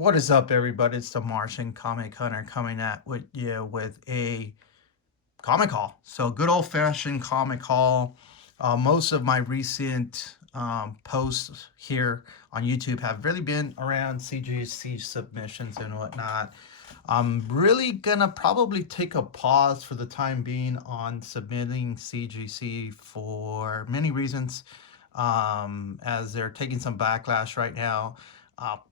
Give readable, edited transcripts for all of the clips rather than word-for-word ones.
What is up, everybody? It's the Martian Comic Hunter coming at with you with a comic haul. So, good old fashioned comic haul. Most of my recent posts here on YouTube have really been around CGC submissions and whatnot. I'm really gonna probably take a pause for the time being on submitting CGC for many reasons, as they're taking some backlash right now.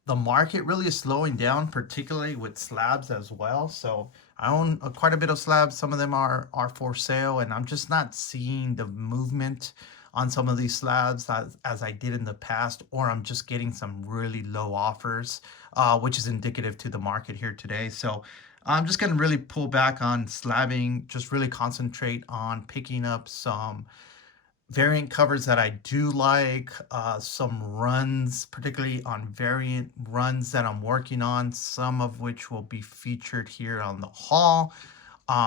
The market really is slowing down, particularly with slabs as well. So I own quite a bit of slabs. Some of them are for sale, and I'm just not seeing the movement on some of these slabs as I did in the past, or I'm just getting some really low offers, which is indicative to the market here today. So I'm just going to really pull back on slabbing, just really concentrate on picking up some variant covers that I do like, some runs, particularly on variant runs that I'm working on, some of which will be featured here on the haul.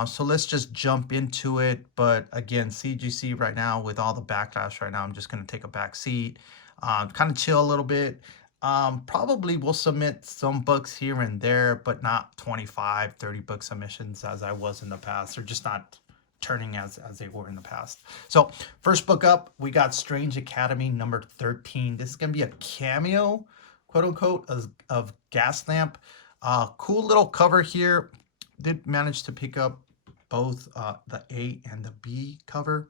So let's just jump into it. But again, CGC right now, with all the backlash right now, I'm just going to take a back seat, kind of chill a little bit. Probably will submit some books here and there, but not 25, 30 book submissions as I was in the past. They're just not turning as they were in the past. So first book up, we got Strange Academy number 13. This is going to be a cameo, quote unquote, of Gaslamp. Cool little cover here. Did manage to pick up both the A and the B cover.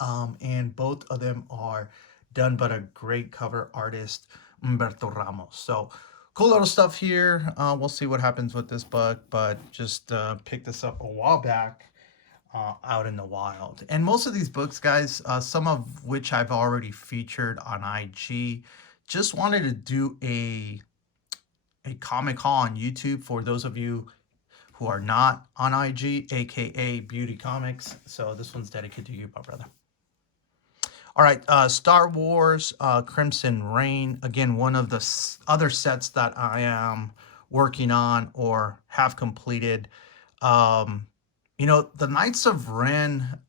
And both of them are done by a great cover artist, Humberto Ramos. So cool little stuff here. We'll see what happens with this book, but just picked this up a while back, out in the wild. And most of these books, guys, some of which I've already featured on IG, just wanted to do a comic haul on YouTube for those of you who are not on IG, aka Beauty Comics. So this one's dedicated to you, my brother. All right, Star Wars Crimson Reign. Again, one of the other sets that I am working on or have completed. The Knights of Ren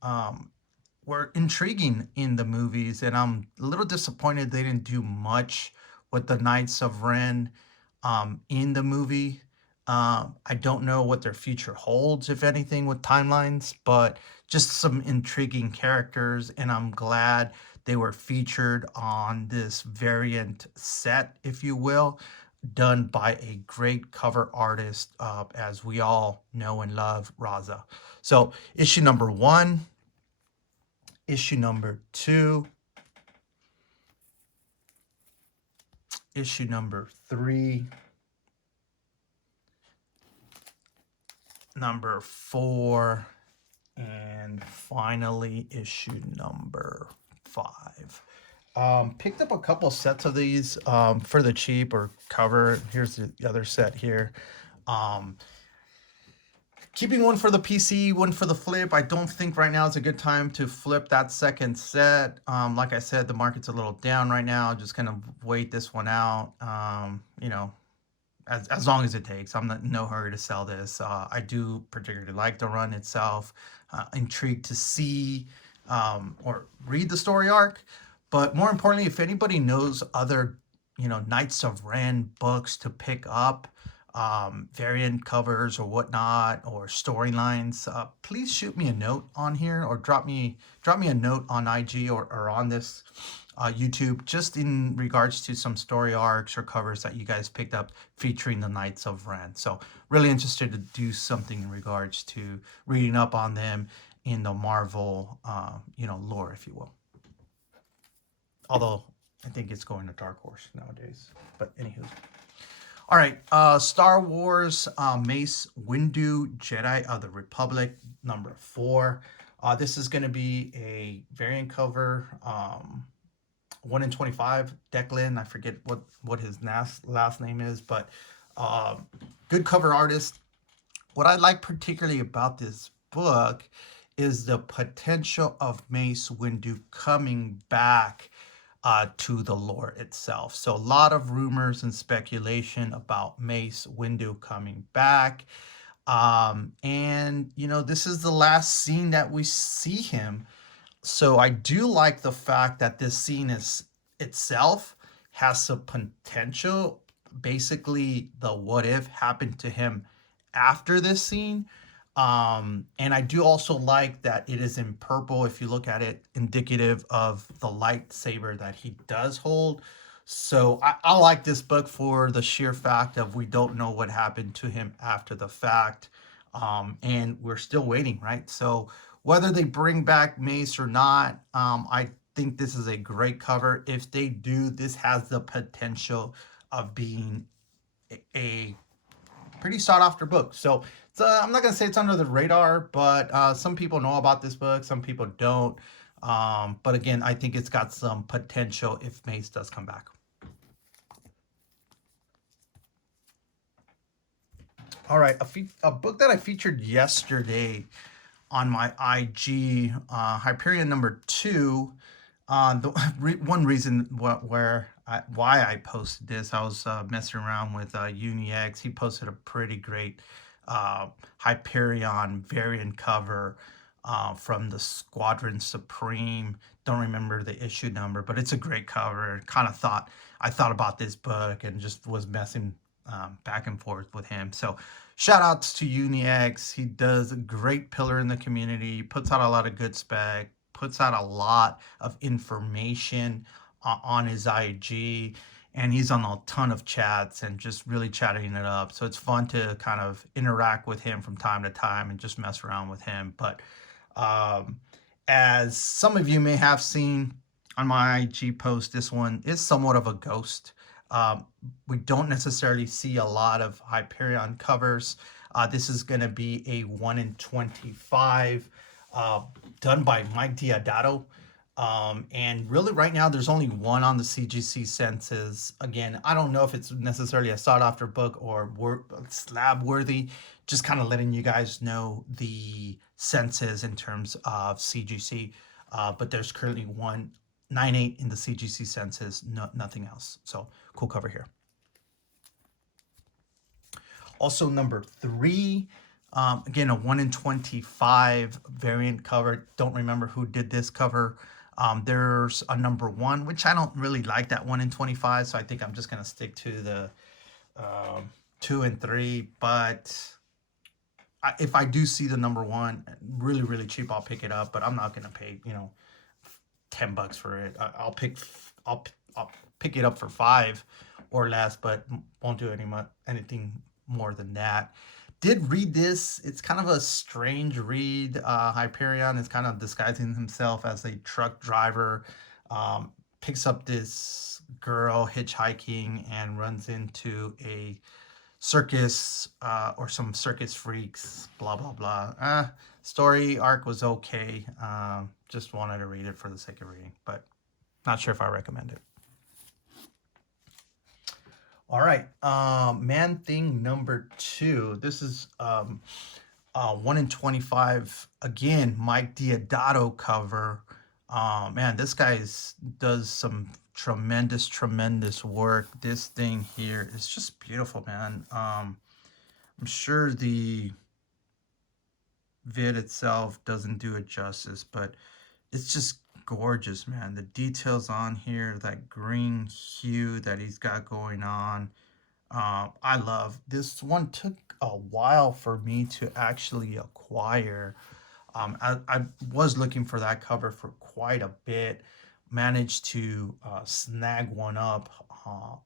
were intriguing in the movies, and I'm a little disappointed they didn't do much with the Knights of Ren in the movie. I don't know what their future holds, if anything, with timelines, but just some intriguing characters, and I'm glad they were featured on this variant set, if you will, done by a great cover artist, as we all know and love, Raza. So issue number 1, issue number 2, issue number 3, number 4, and finally issue number 5. Picked up a couple sets of these for the cheap or cover. Here's the other set here. Keeping one for the PC, one for the flip. I don't think right now is a good time to flip that second set. Like I said, the market's a little down right now. Just gonna wait this one out. As long as it takes. I'm not in no hurry to sell this. I do particularly like the run itself. Intrigued to see or read the story arc. But more importantly, if anybody knows other, Knights of Ren books to pick up, variant covers or whatnot, or storylines, please shoot me a note on here, or drop me a note on IG or on this YouTube, just in regards to some story arcs or covers that you guys picked up featuring the Knights of Ren. So really interested to do something in regards to reading up on them in the Marvel, lore, if you will. Although I think it's going to Dark Horse nowadays. But anywho. All right, Star Wars Mace Windu, Jedi of the Republic, number 4. This is going to be a variant cover, 1 in 25. Declan, I forget what his last name is, but good cover artist. What I like particularly about this book is the potential of Mace Windu coming back to the lore itself. So a lot of rumors and speculation about Mace Windu coming back. And this is the last scene that we see him. So I do like the fact that this scene itself has some potential basically the what if happened to him after this scene. And I do also like that it is in purple. If you look at it, indicative of the lightsaber that he does hold. So I like this book for the sheer fact of we don't know what happened to him after the fact. And we're still waiting, right? So whether they bring back Mace or not, I think this is a great cover. If they do, this has the potential of being a pretty sought after book. So I'm not going to say it's under the radar, but some people know about this book, some people don't. But again, I think it's got some potential if Mace does come back. All right, a book that I featured yesterday on my IG, Hyperion #2. The one reason why I posted this, I was messing around with UniX. He posted a pretty great Hyperion variant cover from the Squadron Supreme. Don't remember the issue number, but it's a great cover. I thought about this book and just was messing back and forth with him. So shout outs to UniX. He does a great pillar in the community, puts out a lot of good spec, puts out a lot of information on his IG, and he's on a ton of chats and just really chatting it up. So it's fun to kind of interact with him from time to time and just mess around with him. But as some of you may have seen on my IG post, this one is somewhat of a ghost. We don't necessarily see a lot of Hyperion covers. This is going to be a 1 in 25 done by Mike Deodato. And really right now there's only one on the CGC Senses. Again, I don't know if it's necessarily a sought after book or slab worthy, just kind of letting you guys know the senses in terms of CGC. But there's currently 198 in the CGC Senses, nothing else. So cool cover here. Also #3, again, a 1 in 25 variant cover. Don't remember who did this cover. There's a #1, which I don't really like that 1 in 25, so I think I'm just going to stick to the 2 and 3. But if I do see the #1, really, really cheap, I'll pick it up. But I'm not going to pay, $10 for it. I'll pick it up for 5 or less, but won't do anything more than that. Did read this. It's kind of a strange read. Hyperion is kind of disguising himself as a truck driver, picks up this girl hitchhiking and runs into a circus or some circus freaks, blah, blah, blah. Story arc was okay. Just wanted to read it for the sake of reading, but not sure if I recommend it. All right, Man-Thing #2. This is 1 in 25. Again, Mike Deodato cover. Man, this guy does some tremendous work. This thing here is just beautiful, man. I'm sure the vid itself doesn't do it justice, but it's just gorgeous, man. The details on here, that green hue that he's got going on, I love. This one took a while for me to actually acquire. I was looking for that cover for quite a bit, managed to snag one up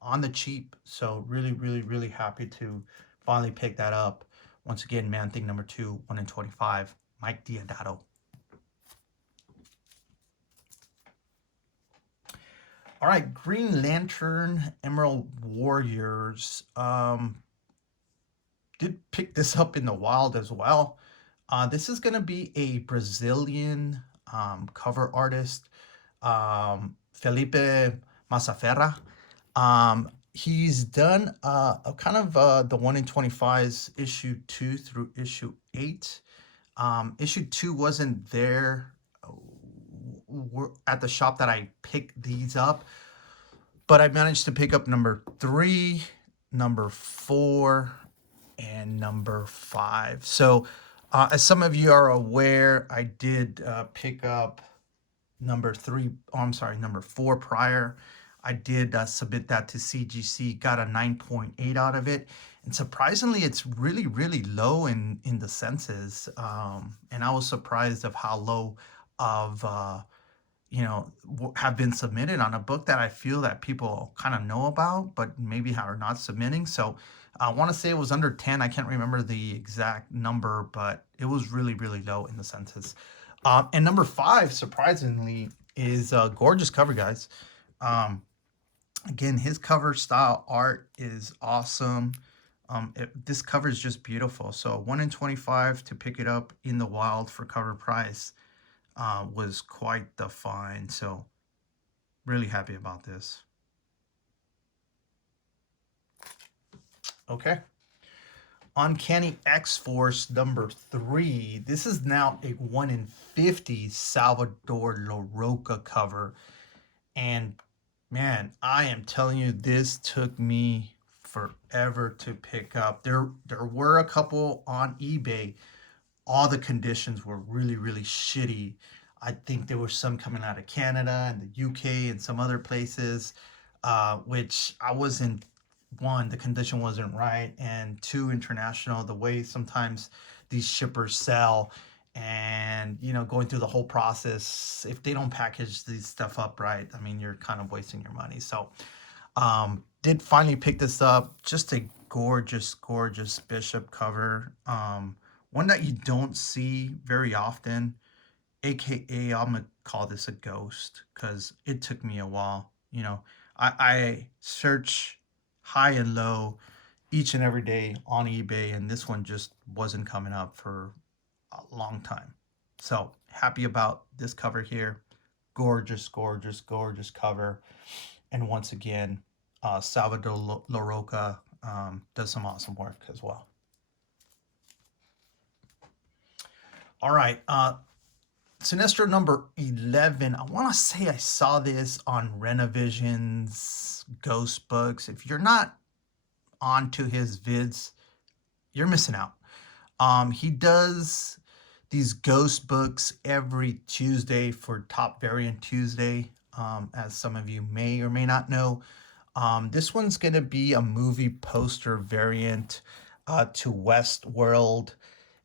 on the cheap, so really happy to finally pick that up. Once again, Man-Thing #2, 1 in 25, Mike Deodato. All right, Green Lantern Emerald Warriors. Did pick this up in the wild as well. This is going to be a Brazilian cover artist, Felipe Massaferra. He's done a kind of the 1 in 25s, issue 2 through issue 8. Issue 2 wasn't there at the shop that I picked these up, but I managed to pick up #3, #4, and #5. So as some of you are aware, I did pick up #3, oh, I'm sorry, #4 prior. I did submit that to CGC, got a 9.8 out of it. And surprisingly, it's really, really low in the senses. And I was surprised of how low of have been submitted on a book that I feel that people kind of know about, but maybe are not submitting. So I want to say it was under 10. I can't remember the exact number, but it was really, really low in the census. And number 5, surprisingly, is a gorgeous cover, guys. Um, Again, his cover style art is awesome. This cover is just beautiful. So 1 in 25 to pick it up in the wild for cover price was quite the find. So really happy about this. Okay. Uncanny X-Force number 3. This is now a 1 in 50 Salvador Larroca cover. And man, I am telling you, this took me forever to pick up. There were a couple on eBay. All the conditions were really, really shitty. I think there were some coming out of Canada and the UK and some other places, which I wasn't, one, the condition wasn't right, and two, international, the way sometimes these shippers sell, and going through the whole process, if they don't package these stuff up right, I mean, you're kind of wasting your money. So did finally pick this up. Just a gorgeous, gorgeous Bishop cover. One that you don't see very often, aka I'm gonna call this a ghost because it took me a while. I search high and low each and every day on eBay, and this one just wasn't coming up for a long time. So happy about this cover here. Gorgeous, gorgeous, gorgeous cover. And once again, Salvador Larroca does some awesome work as well. All right. Sinestro number 11. I want to say I saw this on Renovision's Ghost Books. If you're not onto his vids, you're missing out. He does these ghost books every Tuesday for Top Variant Tuesday, as some of you may or may not know. This one's going to be a movie poster variant to Westworld.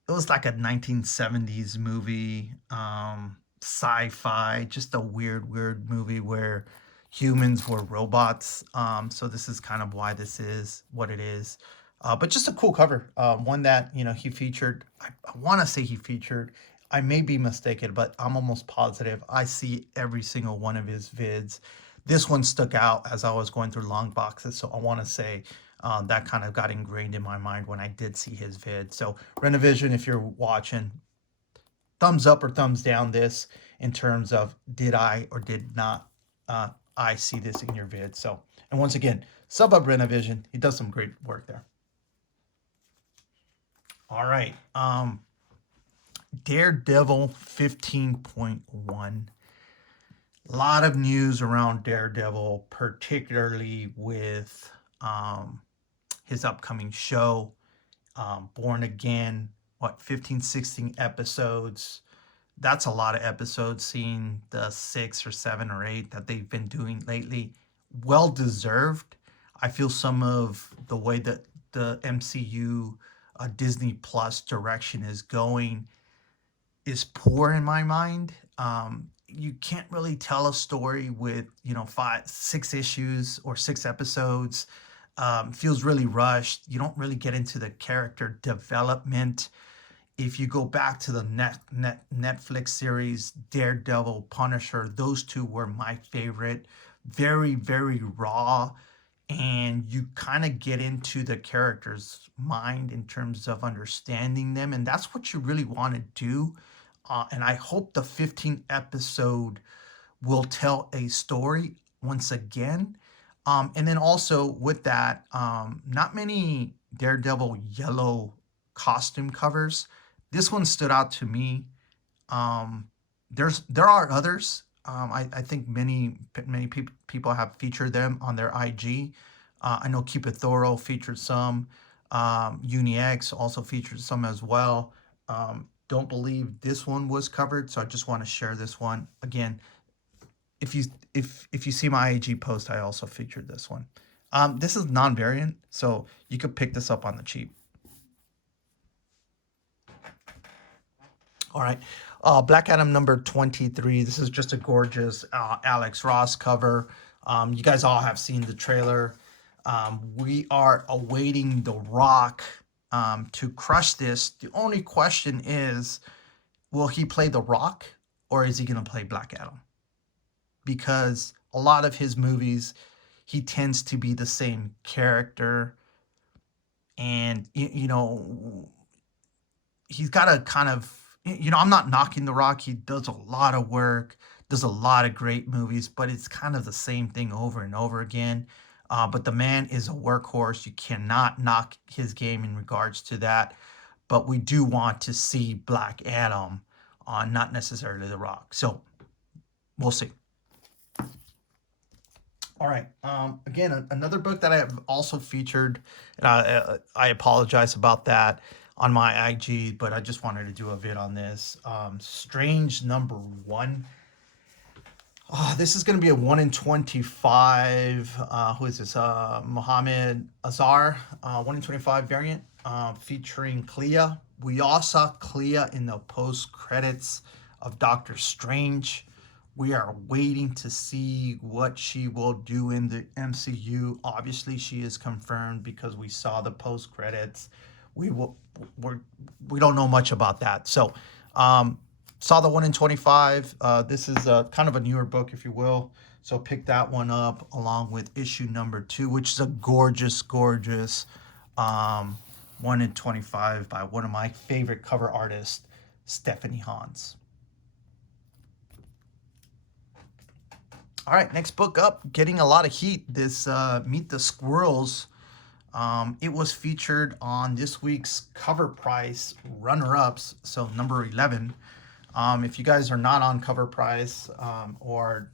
It was like a 1970s movie, sci-fi, just a weird movie where humans were robots. So this is kind of why this is what it is. But just a cool cover. One that, he featured. I want to say he featured. I may be mistaken, but I'm almost positive. I see every single one of his vids. This one stuck out as I was going through long boxes. So I want to say that kind of got ingrained in my mind when I did see his vid. So Renovision, if you're watching, thumbs up or thumbs down this in terms of did I or did not I see this in your vid. So, and once again, sub up Renovision. He does some great work there. All right. Daredevil 15.1. A lot of news around Daredevil, particularly with his upcoming show, Born Again, 15, 16 episodes. That's a lot of episodes, seeing the 6 or 7 or 8 that they've been doing lately. Well deserved. I feel some of the way that the MCU Disney Plus direction is going is poor in my mind. You can't really tell a story with 6 issues or 6 episodes. Feels really rushed. You don't really get into the character development. If you go back to the Netflix series Daredevil, Punisher, those two were my favorite. Very, very raw, and you kind of get into the character's mind in terms of understanding them, and that's what you really want to do. And I hope the 15th episode will tell a story once again. And then also with that, not many Daredevil yellow costume covers. This one stood out to me. There are others. I think many people have featured them on their IG. I know Keep It Thorough featured some. UniX also featured some as well. Don't believe this one was covered, so I just want to share this one. Again, if you if you see my IG post, I also featured this one. This is non-variant, so you could pick this up on the cheap. All right. Black Adam number 23. This is just a gorgeous Alex Ross cover. You guys all have seen the trailer. We are awaiting The Rock to crush this. The only question is, will he play The Rock or is he going to play Black Adam? Because a lot of his movies, he tends to be the same character. And, you know, he's got a kind of, you know, I'm not knocking The Rock. He does a lot of work, does a lot of great movies, but it's kind of the same thing over and over again. But the man is a workhorse. You cannot knock his game in regards to that. But we do want to see Black Adam, not necessarily The Rock. So we'll see. All right. Again, another book that I have also featured, and I apologize about that on my IG, but I just wanted to do a vid on this. Strange number 1. This is going to be a 1 in 25. Who is this? Mohammed Azhar, 1 in 25 variant, featuring Clea. We all saw Clea in the post credits of Doctor Strange. We are waiting to see what she will do in the MCU. Obviously, she is confirmed because we saw the post credits. We don't know much about that. So, saw the 1 in 25. This is kind of a newer book, if you will. So pick that one up along with issue number 2, which is a gorgeous, gorgeous 1 in 25 by one of my favorite cover artists, Stephanie Hans. All right, next book up, getting a lot of heat. This Meet the Squirrels. It was featured on this week's Cover Price runner-ups, so number 11. If you guys are not on Cover Price or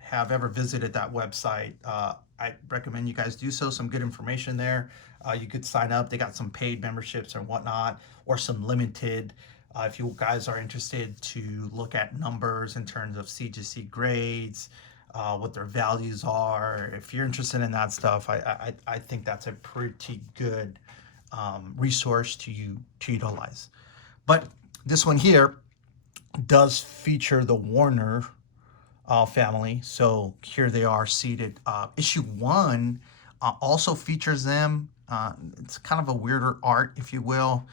have ever visited that website, I recommend you guys do so. Some good information there. You could sign up. They got some paid memberships and whatnot, or some limited. If you guys are interested to look at numbers in terms of CGC grades, what their values are. If you're interested in that stuff, I think that's a pretty good resource to utilize. But this one here does feature the Warner family. So here they are seated. Issue 1 also features them. It's kind of a weirder art, if you will.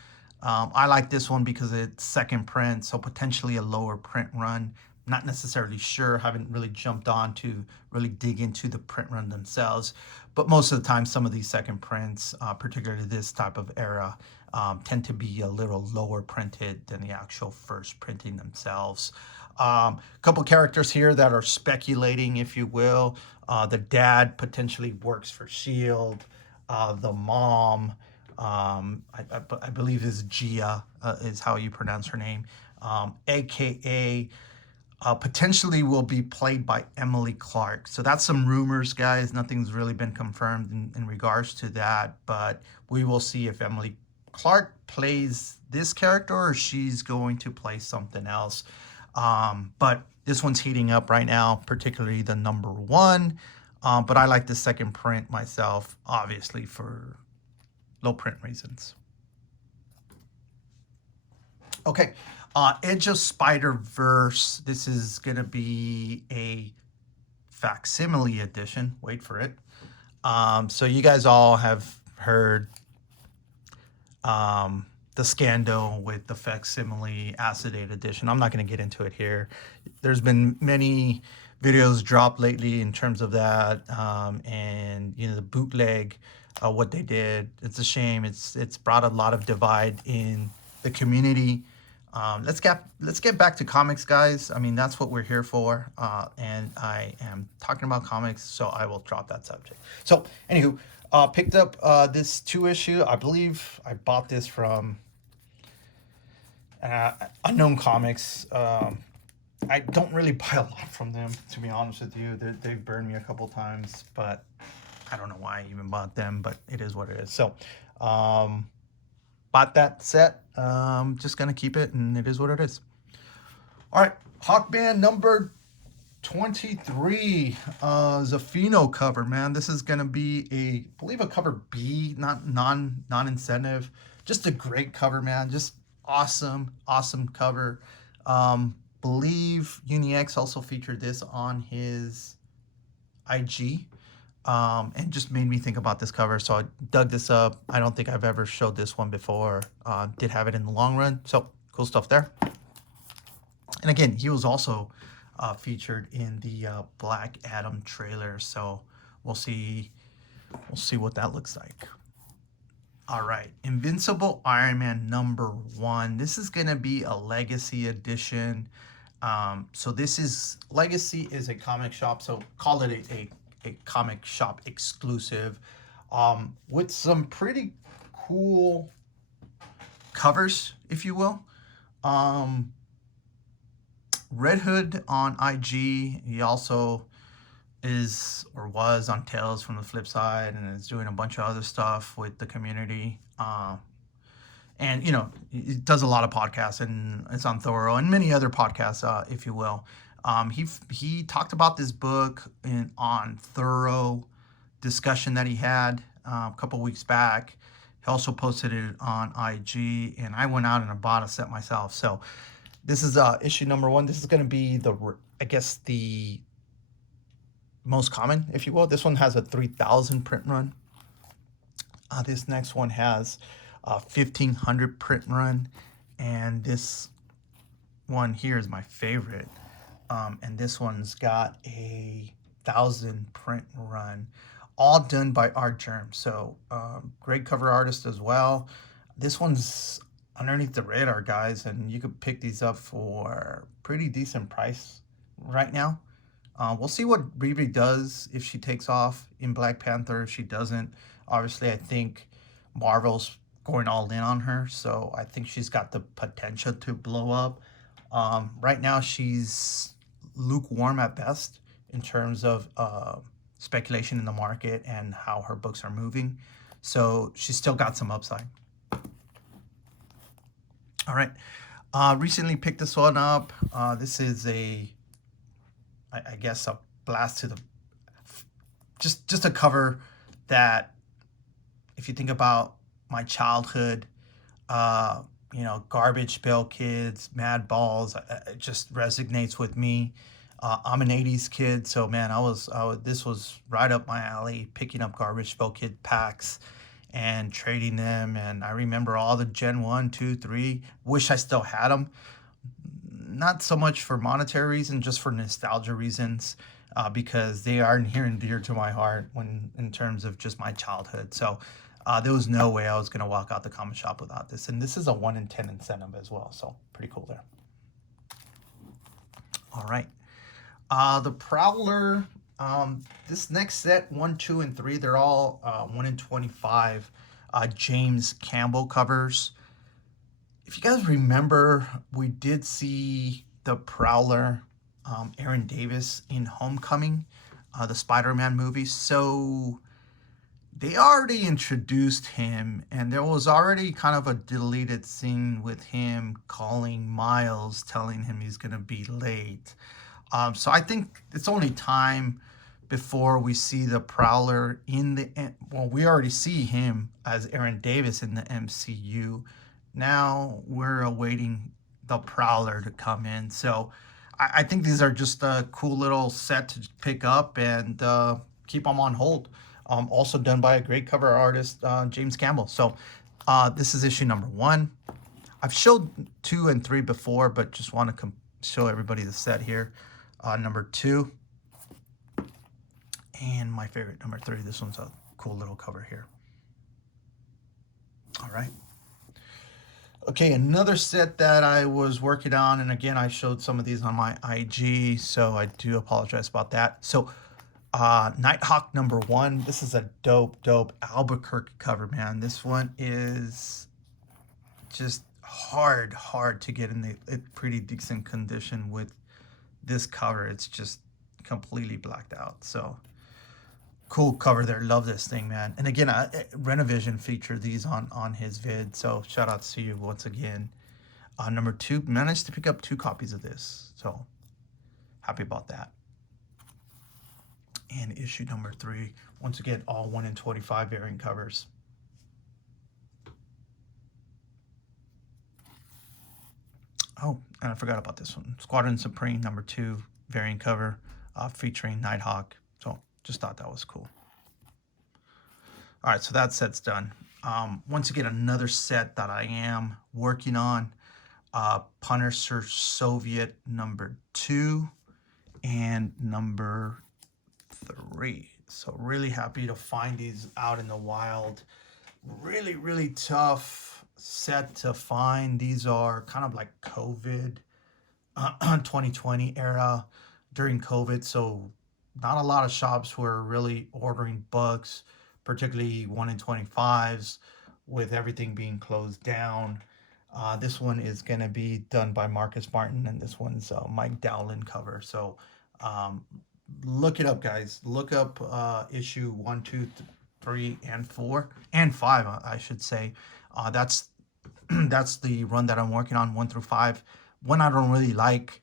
I like this one because it's second print, so potentially a lower print run. Not necessarily sure, haven't really jumped on to really dig into the print run themselves, but most of the time some of these second prints, particularly this type of era, tend to be a little lower printed than the actual first printing themselves. A couple characters here that are speculating, if you will. The dad potentially works for S.H.I.E.L.D. The mom, I believe is Gia, is how you pronounce her name, aka potentially will be played by Emily Clark. So that's some rumors, guys. Nothing's really been confirmed in regards to that, but we will see if Emily Clark plays this character or she's going to play something else. But this one's heating up right now, particularly the number 1. But I like the second print myself, obviously for low print reasons. Okay. Edge of Spider-Verse. This is going to be a facsimile edition. Wait for it. So you guys all have heard the scandal with the facsimile acetate edition. I'm not going to get into it here. There's been many videos dropped lately in terms of that, and you know, the bootleg, what they did. It's a shame. It's brought a lot of divide in the community. Let's get back to comics, guys. I mean, that's what we're here for, and I am talking about comics, so I will drop that subject. So, anywho, picked up this 2 issue. I believe I bought this from Unknown Comics. I don't really buy a lot from them, to be honest with you. They've burned me a couple times, but I don't know why I even bought them, but it is what it is. So, bought that set. Just gonna keep it, and it is what it is. All right, Hawkman number 23, Zafino cover, man. This is gonna be I believe a cover B, not non-incentive. Just a great cover, man. Just awesome cover. Believe UniX also featured this on his IG, and just made me think about this cover. So I dug this up. I don't think I've ever showed this one before. Did have it in the long run. So cool stuff there. And again, he was also featured in the Black Adam trailer. So we'll see what that looks like. All right, Invincible Iron Man #1. This is gonna be a Legacy edition. So this is Legacy is a comic shop, so call it a comic shop exclusive, with some pretty cool covers, if you will. Red Hood on IG. He also is or was on Tales from the Flip Side and is doing a bunch of other stuff with the community. And you know, he does a lot of podcasts and it's on Thorough and many other podcasts, if you will. He talked about this book on Thorough discussion that he had a couple weeks back. He also posted it on IG, and I went out and I bought a set myself. So this is issue #1. This is going to be I guess the most common, if you will. This one has a 3,000 print run. This next one has a 1,500 print run, and this one here is my favorite. And this one's got a 1,000 print run, all done by Artgerm. So great cover artist as well. This one's underneath the radar, guys, and you could pick these up for pretty decent price right now. We'll see what Riri does if she takes off in Black Panther. If she doesn't, obviously I think Marvel's going all in on her, so I think she's got the potential to blow up. Right now she's lukewarm at best in terms of speculation in the market and how her books are moving, so she's still got some upside. All right, recently picked this one up. This is I guess a blast to the just a cover that, if you think about my childhood, you know, Garbage Pail Kids, Mad Balls, it just resonates with me. I'm an 80s kid, so man, this was right up my alley, picking up Garbage Pail Kid packs and trading them. And I remember all the Gen 1, 2, 3. Wish I still had them. Not so much for monetary reasons, just for nostalgia reasons, because they are near and dear to my heart in terms of just my childhood. So there was no way I was going to walk out the comic shop without this. And this is a 1 in 10 incentive as well, so pretty cool there. All right. The Prowler, this next set, 1, 2, and 3, they're all 1 in 25 James Campbell covers. If you guys remember, we did see the Prowler, Aaron Davis, in Homecoming, the Spider-Man movie. So they already introduced him, and there was already kind of a deleted scene with him calling Miles, telling him he's going to be late. So I think it's only time before we see the Prowler we already see him as Aaron Davis in the MCU. Now we're awaiting the Prowler to come in. So I think these are just a cool little set to pick up and keep them on hold. Also done by a great cover artist, James Campbell. So this is issue #1. I've showed 2 and 3 before, but just want to show everybody the set here. #2. And my favorite, #3. This one's a cool little cover here. All right. Okay, another set that I was working on, and again, I showed some of these on my IG, so I do apologize about that. So, Nighthawk #1. This is a dope Albuquerque cover, man. This one is just hard to get in a pretty decent condition with this cover. It's just completely blacked out. So cool cover there. Love this thing, man. And again, Renovision featured these on his vid, so shout out to you once again. #2, managed to pick up 2 copies of this, so happy about that. and issue number 3. Once again, all 1 in 25 variant covers. Oh, and I forgot about this one. Squadron Supreme number 2 variant cover featuring Nighthawk. So just thought that was cool. All right, so that set's done. Once again, another set that I am working on, Punisher Soviet number 2 and number 3. So really happy to find these out in the wild. Really, really tough set to find. These are kind of like COVID 2020 era during COVID. So not a lot of shops were really ordering bucks, particularly 1 in 25s with everything being closed down. This one is going to be done by Marcus Martin, and this one's Mike Dowling cover. So look it up, guys. Look up issue 1, 2, 3, and 4, and 5, I should say. That's that's the run that I'm working on, 1 through 5. One I don't really like